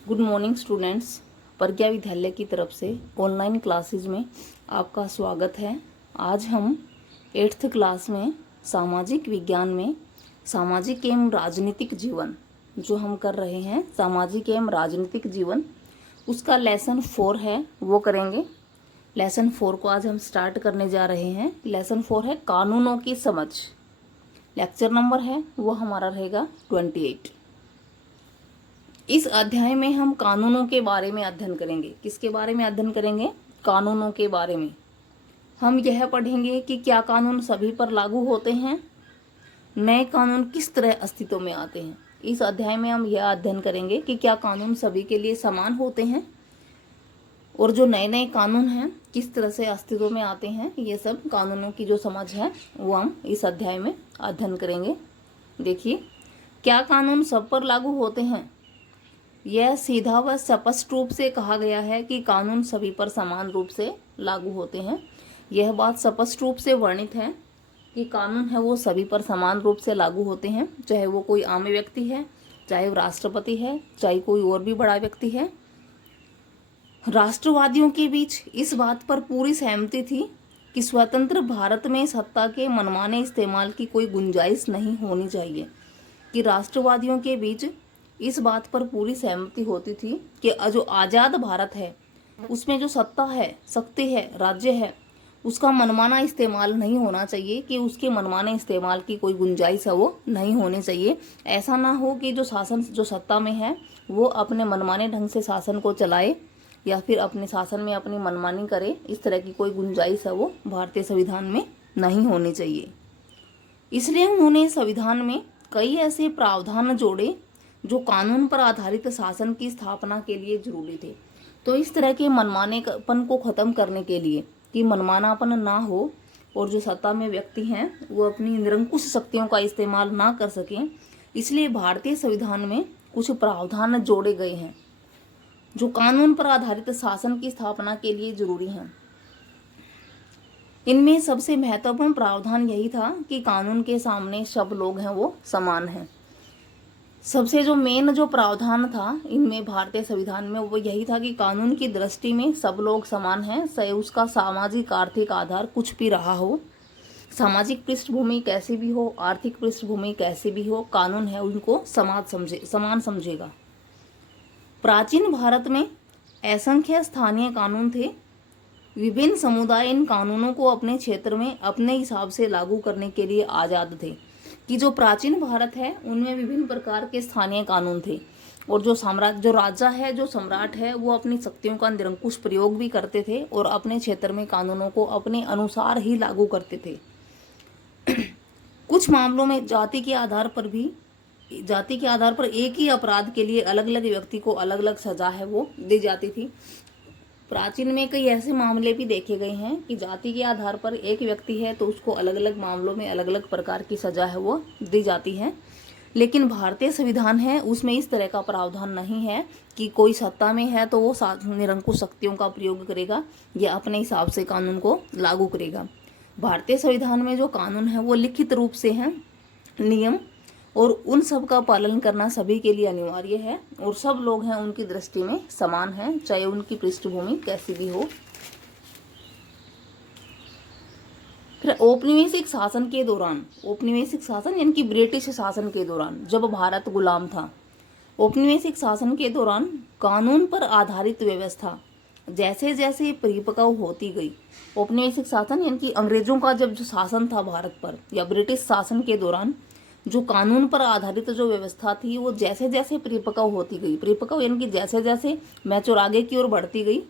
Good morning students. प्रज्ञा विद्यालय की तरफ से ऑनलाइन क्लासेज में आपका स्वागत है। आज हम 8th क्लास में सामाजिक विज्ञान में सामाजिक एवं राजनीतिक जीवन जो हम कर रहे हैं, सामाजिक एवं राजनीतिक जीवन, उसका लेसन 4 है, वो करेंगे। लेसन 4 को आज हम स्टार्ट करने जा रहे हैं। लेसन 4 है कानूनों की समझ। लेक्चर नंबर है वो हमारा रहेगा 28। इस अध्याय में हम कानूनों के बारे में अध्ययन करेंगे। किसके बारे में अध्ययन करेंगे? कानूनों के बारे में। हम यह पढ़ेंगे कि क्या कानून सभी पर लागू होते हैं, नए कानून किस तरह अस्तित्व में आते हैं। इस अध्याय में हम यह अध्ययन करेंगे कि क्या कानून सभी के लिए समान होते हैं और जो नए नए कानून हैं किस तरह से अस्तित्व में आते हैं। ये सब कानूनों की जो समझ है वो हम इस अध्याय में अध्ययन करेंगे। देखिए, क्या कानून सब पर लागू होते हैं? यह सीधा व स्पष्ट रूप से कहा गया है कि कानून सभी पर समान रूप से लागू होते हैं। यह बात स्पष्ट रूप से वर्णित है कि कानून है वो सभी पर समान रूप से लागू होते हैं, चाहे वो कोई आम व्यक्ति है, चाहे वो राष्ट्रपति है, चाहे कोई और भी बड़ा व्यक्ति है। राष्ट्रवादियों के बीच इस बात पर पूरी सहमति थी कि स्वतंत्र भारत में सत्ता के मनमाने इस्तेमाल की कोई गुंजाइश नहीं होनी चाहिए। कि राष्ट्रवादियों के बीच इस बात पर पूरी सहमति होती थी कि जो आज़ाद भारत है उसमें जो सत्ता है, शक्ति है, राज्य है, उसका मनमाना इस्तेमाल नहीं होना चाहिए, कि उसके मनमाने इस्तेमाल की कोई गुंजाइश है वो नहीं होनी चाहिए। ऐसा ना हो कि जो शासन, जो सत्ता में है वो अपने मनमाने ढंग से शासन को चलाए या फिर अपने शासन में अपनी मनमानी करे। इस तरह की कोई गुंजाइश है वो भारतीय संविधान में नहीं होनी चाहिए। इसलिए उन्होंने संविधान में कई ऐसे प्रावधान जोड़े जो कानून पर आधारित शासन की स्थापना के लिए जरूरी थे। तो इस तरह के मनमानेपन को खत्म करने के लिए, कि मनमानापन ना हो और जो सत्ता में व्यक्ति हैं वो अपनी निरंकुश शक्तियों का इस्तेमाल ना कर सकें, इसलिए भारतीय संविधान में कुछ प्रावधान जोड़े गए हैं जो कानून पर आधारित शासन की स्थापना के लिए जरूरी हैं। इनमें सबसे महत्वपूर्ण प्रावधान यही था कि कानून के सामने सब लोग हैं वो समान हैं। सबसे जो मेन जो प्रावधान था इनमें भारतीय संविधान में वो यही था कि कानून की दृष्टि में सब लोग समान हैं, चाहे उसका सामाजिक आर्थिक आधार कुछ भी रहा हो, सामाजिक पृष्ठभूमि कैसी भी हो, आर्थिक पृष्ठभूमि कैसी भी हो, कानून है उनको समान समझेगा। प्राचीन भारत में असंख्य स्थानीय कानून थे। विभिन्न समुदाय इन कानूनों को अपने क्षेत्र में अपने हिसाब से लागू करने के लिए आज़ाद थे। कि जो प्राचीन भारत है उनमें विभिन्न प्रकार के स्थानीय कानून थे और जो राजा है, जो सम्राट है, वो अपनी शक्तियों का निरंकुश प्रयोग भी करते थे और अपने क्षेत्र में कानूनों को अपने अनुसार ही लागू करते थे। कुछ मामलों में जाति के आधार पर एक ही अपराध के लिए अलग अलग व्यक्ति को अलग अलग सजा है वो दी जाती थी। प्राचीन में कई ऐसे मामले भी देखे गए हैं कि जाति के आधार पर एक व्यक्ति है तो उसको अलग अलग मामलों में अलग अलग प्रकार की सजा है वो दी जाती है। लेकिन भारतीय संविधान है उसमें इस तरह का प्रावधान नहीं है कि कोई सत्ता में है तो वो निरंकुश शक्तियों का प्रयोग करेगा या अपने हिसाब से कानून को लागू करेगा। भारतीय संविधान में जो कानून है वो लिखित रूप से हैं नियम, और उन सब का पालन करना सभी के लिए अनिवार्य है और सब लोग हैं उनकी दृष्टि में समान हैं, चाहे उनकी पृष्ठभूमि कैसी भी हो। फिर औपनिवेशिक शासन के दौरान, औपनिवेशिक शासन यानी कि ब्रिटिश शासन के दौरान जब भारत गुलाम था, औपनिवेशिक शासन के दौरान कानून पर आधारित व्यवस्था जैसे जैसे परिपक्व होती गई, औपनिवेशिक शासन यानी कि अंग्रेजों का जब जो शासन था भारत पर या ब्रिटिश शासन के दौरान जो कानून पर आधारित जो व्यवस्था थी वो जैसे जैसे परिपक्व होती गई, परिपक्व यानी कि जैसे जैसे मैच्योर आगे की ओर बढ़ती गई,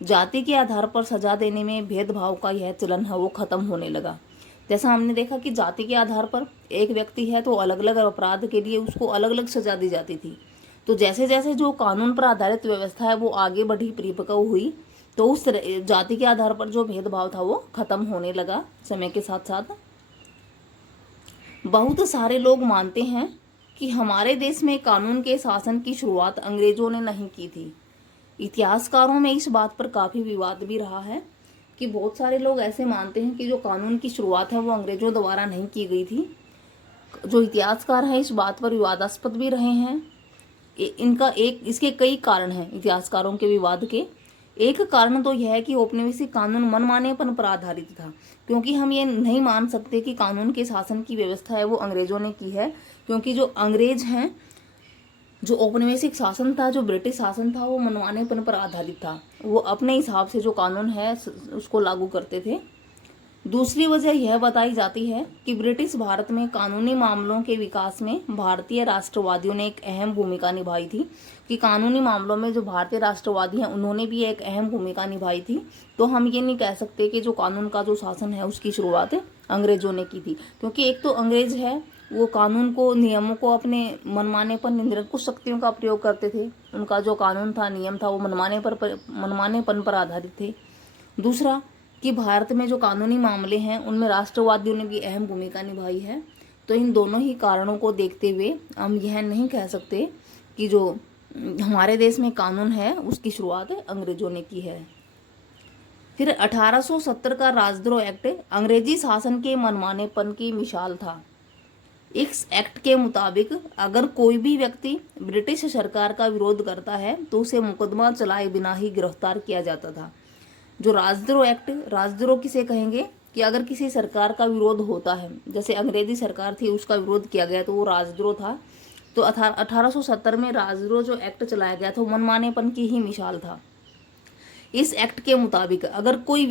जाति के आधार पर सजा देने में भेदभाव का यह चलन है वो खत्म होने लगा। जैसा हमने देखा कि जाति के आधार पर एक व्यक्ति है तो अलग अलग अपराध के लिए उसको अलग अलग सजा दी जाती थी। तो जैसे जैसे जो कानून पर आधारित व्यवस्था है वो आगे बढ़ी, परिपक्व हुई, तो उस जाति के आधार पर जो भेदभाव था वो खत्म होने लगा समय के साथ साथ। बहुत सारे लोग मानते हैं कि हमारे देश में कानून के शासन की शुरुआत अंग्रेजों ने नहीं की थी। इतिहासकारों में इस बात पर काफ़ी विवाद भी रहा है कि बहुत सारे लोग ऐसे मानते हैं कि जो कानून की शुरुआत है वो अंग्रेजों द्वारा नहीं की गई थी। जो इतिहासकार हैं इस बात पर विवादास्पद भी रहे हैं। इनका इसके कई कारण हैं इतिहासकारों के विवाद के। एक कारण तो यह है कि औपनिवेशिक कानून मनमानेपन पर आधारित था, क्योंकि हम ये नहीं मान सकते कि कानून के शासन की व्यवस्था है वो अंग्रेजों ने की है, क्योंकि जो अंग्रेज हैं, जो औपनिवेशिक शासन था, जो ब्रिटिश शासन था, वो मनमानेपन पर आधारित था। वो अपने हिसाब से जो कानून है उसको लागू करते थे। दूसरी वजह यह बताई जाती है कि ब्रिटिश भारत में कानूनी मामलों के विकास में भारतीय राष्ट्रवादियों ने एक अहम भूमिका निभाई थी, कि कानूनी मामलों में जो भारतीय राष्ट्रवादी हैं उन्होंने भी एक अहम भूमिका निभाई थी। तो हम ये नहीं कह सकते कि जो कानून का जो शासन है उसकी शुरुआत अंग्रेजों ने की थी, क्योंकि एक तो अंग्रेज है वो कानून को, नियमों को अपने मनमाने पर, निरंकुश शक्तियों का प्रयोग करते थे। उनका जो कानून था, नियम था, वो मनमानेपन पर आधारित थे। दूसरा कि भारत में जो कानूनी मामले हैं उनमें राष्ट्रवादियों ने भी अहम भूमिका निभाई है। तो इन दोनों ही कारणों को देखते हुए हम यह नहीं कह सकते कि जो हमारे देश में कानून है उसकी शुरुआत अंग्रेजों ने की है। फिर 1870 का राजद्रोह एक्ट अंग्रेजी शासन के मनमानेपन की मिसाल था। इस एक्ट के मुताबिक अगर कोई भी व्यक्ति ब्रिटिश सरकार का विरोध करता है तो उसे मुकदमा चलाए बिना ही गिरफ्तार किया जाता था। जो राजद्रोह एक्ट, राजद्रोह किसे कहेंगे कि अगर किसी सरकार का विरोध होता है, जैसे अंग्रेजी सरकार थी उसका विरोध किया गया तो वो राजद्रोह था। तो 1870 में राजद्रोह जो एक्ट चलाया गया था वो मनमानेपन की ही मिसाल था। इस एक्ट के मुताबिक अगर कोई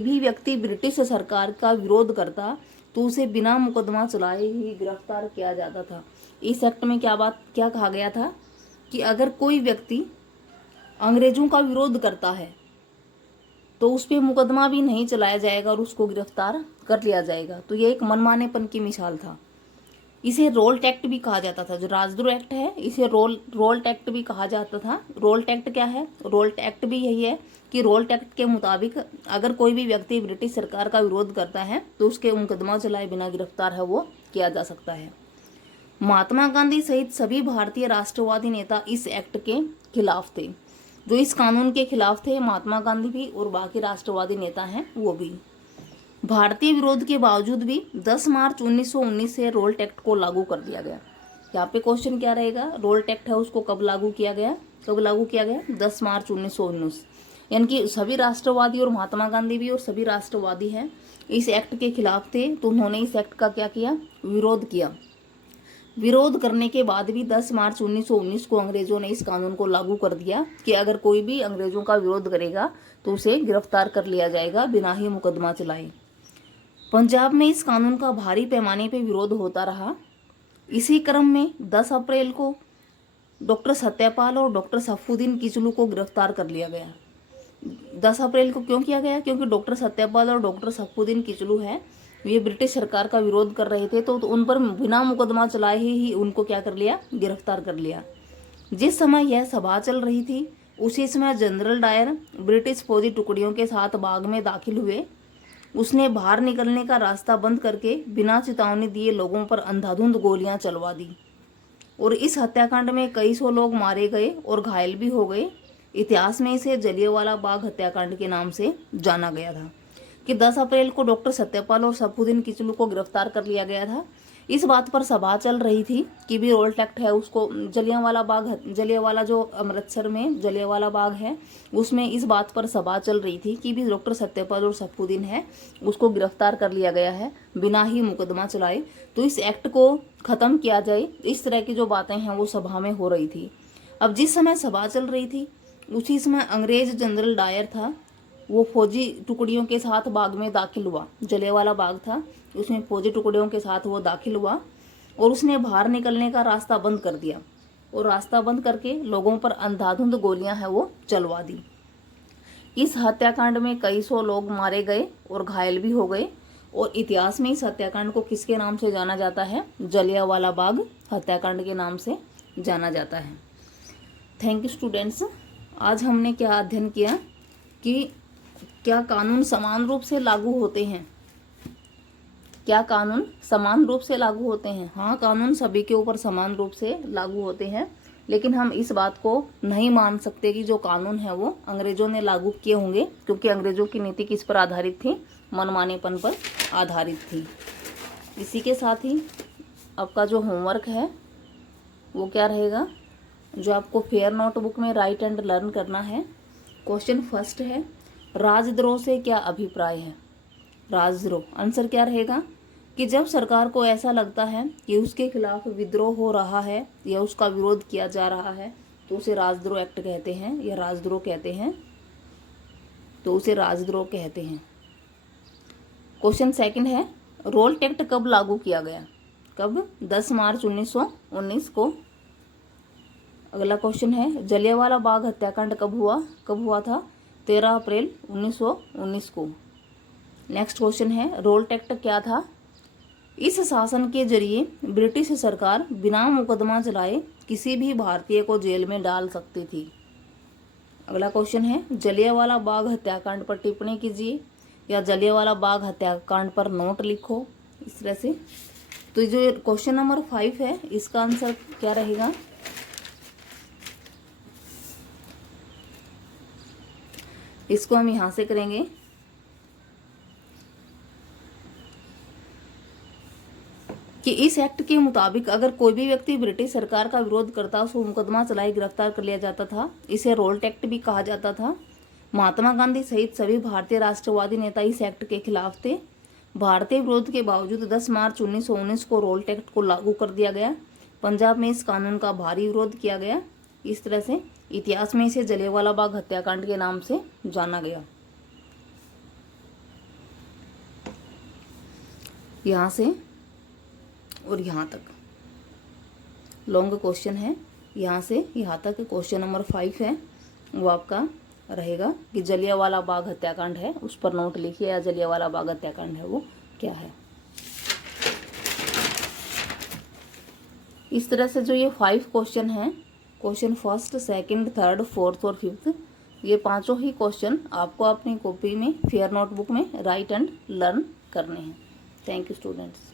भी व्यक्ति ब्रिटिश सरकार का विरोध करता तो उसे बिना मुकदमा चलाए ही गिरफ्तार किया जाता था। इस एक्ट में क्या कहा गया था कि अगर कोई व्यक्ति अंग्रेजों का विरोध करता है तो उस पर मुकदमा भी नहीं चलाया जाएगा और उसको गिरफ्तार कर लिया जाएगा। तो ये एक मनमानेपन की मिसाल था। इसे रोल्ट एक्ट भी कहा जाता था। जो राजद्रोह एक्ट है इसे रोल्ट एक्ट भी कहा जाता था। रोल्ट एक्ट क्या है? रोल्ट एक्ट भी यही है कि रोल्ट एक्ट के मुताबिक अगर कोई भी व्यक्ति ब्रिटिश सरकार का विरोध करता है तो उसके मुकदमा चलाए बिना गिरफ्तार है वो किया जा सकता है। महात्मा गांधी सहित सभी भारतीय राष्ट्रवादी नेता इस एक्ट के खिलाफ थे। जो इस कानून के खिलाफ थे, महात्मा गांधी भी और बाकी राष्ट्रवादी नेता हैं वो भी। भारतीय विरोध के बावजूद भी 10 मार्च 1919 से रोल्ट एक्ट को लागू कर दिया गया। यहाँ पे क्वेश्चन क्या रहेगा? रोल्ट एक्ट है उसको कब लागू किया गया? 10 मार्च 1919। यानी कि सभी राष्ट्रवादी और महात्मा गांधी भी और सभी राष्ट्रवादी हैं इस एक्ट के खिलाफ थे, तो उन्होंने इस एक्ट का क्या किया? विरोध किया। विरोध करने के बाद भी 10 मार्च 1919 को अंग्रेजों ने इस कानून को लागू कर दिया कि अगर कोई भी अंग्रेजों का विरोध करेगा तो उसे गिरफ्तार कर लिया जाएगा बिना ही मुकदमा चलाए। पंजाब में इस कानून का भारी पैमाने पर विरोध होता रहा। इसी क्रम में 10 अप्रैल को डॉक्टर सत्यपाल और डॉक्टर सफुद्दीन किचलू को गिरफ्तार कर लिया गया। 10 अप्रैल को क्यों किया गया? क्योंकि डॉक्टर सत्यपाल और डॉक्टर सफुद्दीन किचलू है ये ब्रिटिश सरकार का विरोध कर रहे थे, तो उन पर बिना मुकदमा चलाए ही उनको क्या कर लिया? गिरफ्तार कर लिया। जिस समय यह सभा चल रही थी उसी समय जनरल डायर ब्रिटिश फौजी टुकड़ियों के साथ बाग में दाखिल हुए। उसने बाहर निकलने का रास्ता बंद करके बिना चेतावनी दिए लोगों पर अंधाधुंध गोलियां चलवा दी और इस हत्याकांड में कई सौ लोग मारे गए और घायल भी हो गए। इतिहास में इसे जलियांवाला बाग हत्याकांड के नाम से जाना गया था। कि 10 अप्रैल को डॉक्टर सत्यपाल और सफुद्दीन किचलू को गिरफ्तार कर लिया गया था। इस बात पर सभा चल रही थी कि भी रोल्ट एक्ट है उसको जलियांवाला जो अमृतसर में जलियांवाला बाग है उसमें इस बात पर सभा चल रही थी कि भी डॉक्टर सत्यपाल और सफुद्दीन है उसको गिरफ्तार कर लिया गया है बिना ही मुकदमा चलाए, तो इस एक्ट को खत्म किया जाए। इस तरह की जो बातें हैं वो सभा में हो रही थी। अब जिस समय सभा चल रही थी उसी समय अंग्रेज जनरल डायर था वो फौजी टुकड़ियों के साथ बाग में दाखिल हुआ। जलियांवाला बाग था उसमें फौजी टुकड़ियों के साथ वो दाखिल हुआ और उसने बाहर निकलने का रास्ता बंद कर दिया और रास्ता बंद करके लोगों पर अंधाधुंध गोलियां हैं वो चलवा दी। इस हत्याकांड में कई सौ लोग मारे गए और घायल भी हो गए और इतिहास में इस हत्याकांड को किसके नाम से जाना जाता है? जलियांवाला बाग हत्याकांड के नाम से जाना जाता है। Thank you students. आज हमने क्या अध्ययन किया कि क्या कानून समान रूप से लागू होते हैं? क्या कानून समान रूप से लागू होते हैं? हाँ, कानून सभी के ऊपर समान रूप से लागू होते हैं, लेकिन हम इस बात को नहीं मान सकते कि जो कानून है वो अंग्रेजों ने लागू किए होंगे, क्योंकि अंग्रेजों की नीति किस पर आधारित थी? मनमानेपन पर आधारित थी। इसी के साथ ही आपका जो होमवर्क है वो क्या रहेगा जो आपको फेयर नोटबुक में राइट एंड लर्न करना है। क्वेश्चन फर्स्ट है, राजद्रोह से क्या अभिप्राय है। राजद्रोह, आंसर क्या रहेगा कि जब सरकार को ऐसा लगता है कि उसके खिलाफ विद्रोह हो रहा है या उसका विरोध किया जा रहा है तो उसे राजद्रोह एक्ट कहते हैं या राजद्रोह कहते हैं, तो उसे राजद्रोह कहते हैं। क्वेश्चन सेकंड है, रोल्ट एक्ट कब लागू किया गया। कब, 10 मार्च 1919 को। अगला क्वेश्चन है, जलियांवाला बाग हत्याकांड कब हुआ था, 13 अप्रैल 1919 को। नेक्स्ट क्वेश्चन है, रोल्ट एक्ट क्या था। इस शासन के जरिए ब्रिटिश सरकार बिना मुकदमा चलाए किसी भी भारतीय को जेल में डाल सकती थी। अगला क्वेश्चन है, जलियांवाला बाग हत्याकांड पर टिप्पणी कीजिए या जलियांवाला बाग हत्याकांड पर नोट लिखो, इस तरह से। तो जो क्वेश्चन नंबर 5 है इसका आंसर क्या रहेगा, इसको हम यहां से करेंगे। कि इस एक्ट के मुताबिक अगर कोई भी व्यक्ति ब्रिटिश सरकार का विरोध करता उसको मुकदमा चलाए गिरफ्तार कर लिया जाता था। इसे रोल्ट एक्ट भी कहा जाता था। महात्मा गांधी सहित सभी भारतीय राष्ट्रवादी नेता इस एक्ट के खिलाफ थे। भारतीय विरोध के बावजूद 10 मार्च 1919 को रोल्ट एक्ट को लागू कर दिया गया। पंजाब में इस कानून का भारी विरोध किया गया। इस तरह से इतिहास में इसे जलियांवाला बाग हत्याकांड के नाम से जाना गया। यहाँ से और यहाँ तक लॉन्ग क्वेश्चन है। यहाँ से यहाँ तक क्वेश्चन नंबर 5 है वो आपका रहेगा कि जलियांवाला बाग हत्याकांड है, उस पर नोट लिखिए या जलियांवाला बाग हत्याकांड है वो क्या है। इस तरह से जो ये 5 क्वेश्चन हैं, question first, second, third, fourth और फिफ्थ, ये पांचों ही क्वेश्चन आपको अपनी कॉपी में फेयर नोटबुक में राइट एंड लर्न करने हैं। Thank you students.